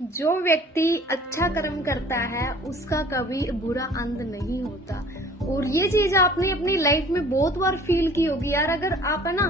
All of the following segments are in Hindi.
जो व्यक्ति अच्छा कर्म करता है उसका कभी बुरा अंत नहीं होता। और ये चीज आपने अपनी लाइफ में बहुत बार फील की होगी यार। अगर आप है ना,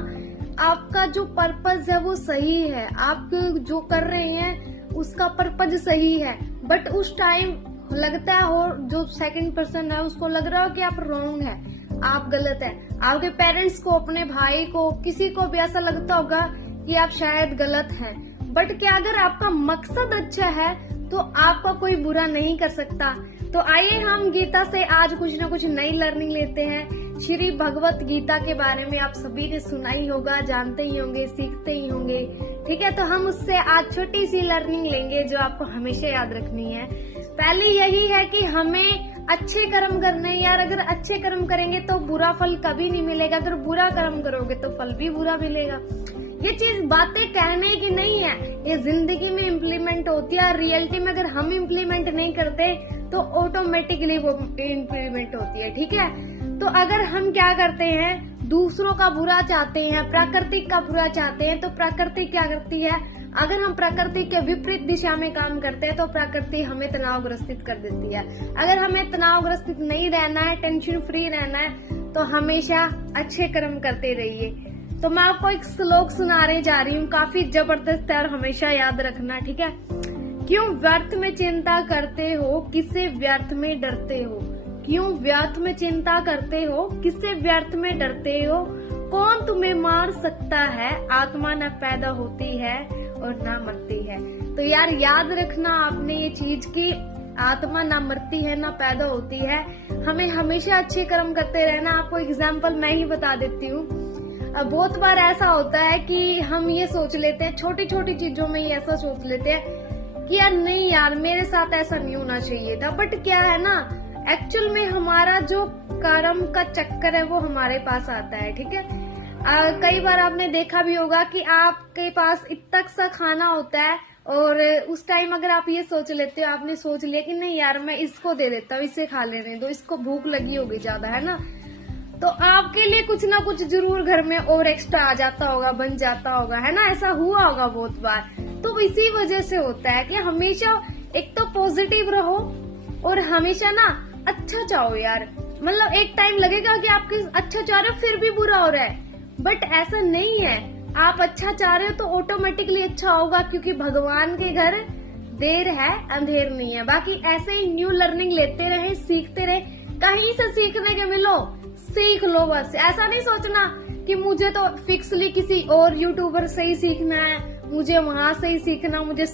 आपका जो पर्पज है वो सही है, आप जो कर रहे हैं उसका पर्पज सही है, बट उस टाइम लगता है और जो सेकंड पर्सन है उसको लग रहा हो कि आप रॉन्ग है, आप गलत है। आपके पेरेंट्स को, अपने भाई को, किसी को भी ऐसा लगता होगा कि आप शायद गलत हैं, बट क्या अगर आपका मकसद अच्छा है तो आपका कोई बुरा नहीं कर सकता। तो आइए हम गीता से आज कुछ ना कुछ नई लर्निंग लेते हैं। श्री भगवत गीता के बारे में आप सभी ने सुना ही होगा, जानते ही होंगे, सीखते ही होंगे। ठीक है, तो हम उससे आज छोटी सी लर्निंग लेंगे जो आपको हमेशा याद रखनी है। पहली यही है कि हमें अच्छे कर्म करने हैं यार। अगर अच्छे कर्म करेंगे तो बुरा फल कभी नहीं मिलेगा, अगर बुरा कर्म करोगे तो फल भी बुरा मिलेगा। ये चीज बातें कहने की नहीं है, ये जिंदगी में इम्प्लीमेंट होती है। रियलिटी में अगर हम इम्प्लीमेंट नहीं करते तो ऑटोमेटिकली वो इम्प्लीमेंट होती है। ठीक है, तो अगर हम क्या करते हैं, दूसरों का बुरा चाहते हैं, प्रकृति का बुरा चाहते हैं, तो प्रकृति क्या करती है, अगर हम प्रकृति के विपरीत दिशा में काम करते हैं तो प्रकृति हमें तनाव ग्रसित कर देती है। अगर हमें तनाव ग्रसित नहीं रहना है, टेंशन फ्री रहना है, तो हमेशा अच्छे कर्म करते रहिए। तो मैं आपको एक श्लोक सुनाने जा रही हूँ, काफी जबरदस्त है और हमेशा याद रखना। ठीक है, क्यों व्यर्थ में चिंता करते हो, किससे व्यर्थ में डरते हो। क्यों व्यर्थ में चिंता करते हो, किससे व्यर्थ में डरते हो। कौन तुम्हें मार सकता है, आत्मा न पैदा होती है और न मरती है। तो यार याद रखना आपने ये चीज की आत्मा ना मरती है ना पैदा होती है। हमें हमेशा अच्छे कर्म करते रहना। आपको एग्जाम्पल मैं ही बता देती हूँ। बहुत बार ऐसा होता है कि हम ये सोच लेते हैं, छोटी छोटी चीजों में ही ऐसा सोच लेते हैं कि यार नहीं यार मेरे साथ ऐसा नहीं होना चाहिए था, बट क्या है ना, एक्चुअल में हमारा जो कर्म का चक्कर है वो हमारे पास आता है। ठीक है, कई बार आपने देखा भी होगा कि आपके पास इतना सा खाना होता है और उस टाइम अगर आप ये सोच लेते हो, आपने सोच लिया कि नहीं यार मैं इसको दे देता हूँ, इसे खा लेने दो, इसको भूख लगी होगी ज्यादा, है ना, तो आपके लिए कुछ ना कुछ जरूर घर में और एक्स्ट्रा आ जाता होगा, बन जाता होगा, है ना, ऐसा हुआ होगा बहुत बार। तो इसी वजह से होता है कि हमेशा एक तो पॉजिटिव रहो और हमेशा ना अच्छा चाहो यार। मतलब एक टाइम लगेगा कि आपके अच्छा चाह रहे हो फिर भी बुरा हो रहा है, बट ऐसा नहीं है। आप अच्छा चाह रहे हो तो ऑटोमेटिकली अच्छा होगा, क्योंकि भगवान के घर देर है अंधेर नहीं है। बाकी ऐसे ही न्यू लर्निंग लेते रहे, सीखते रहे, कहीं से सीखने के मिलो सीख लो। बस ऐसा नहीं सोचना कि मुझे तो फिक्सली किसी और यूट्यूबर से ही सीखना है, मुझे वहां से ही सीखना, मुझे